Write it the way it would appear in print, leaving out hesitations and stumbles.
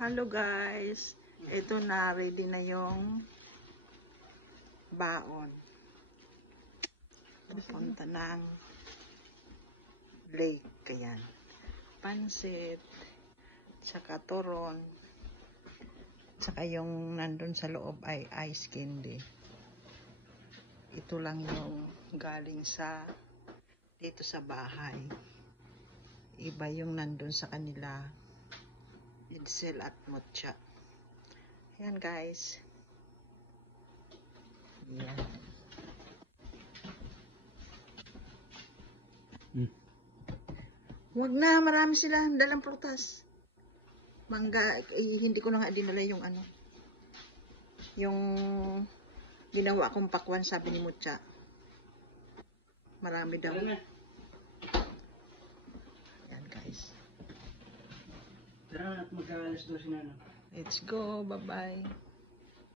Hello guys, ito na, ready na yung baon. Pupunta ng lake, kayan. Pansit, tsaka turon, tsaka yung nandun sa loob ay ice candy. Ito lang yung galing sa dito sa bahay. Iba yung nandun sa kanila. Edsel at Motya. Ayan guys. Ayan. Huwag na, marami sila dalang prutas. Mangga, hindi ko na nga dinala yung ano. Yung ginawa kong pakwan, sabi ni Motya. Marami daw. Ayan guys. Tara at magka-alas 12 na. Let's go, bye-bye.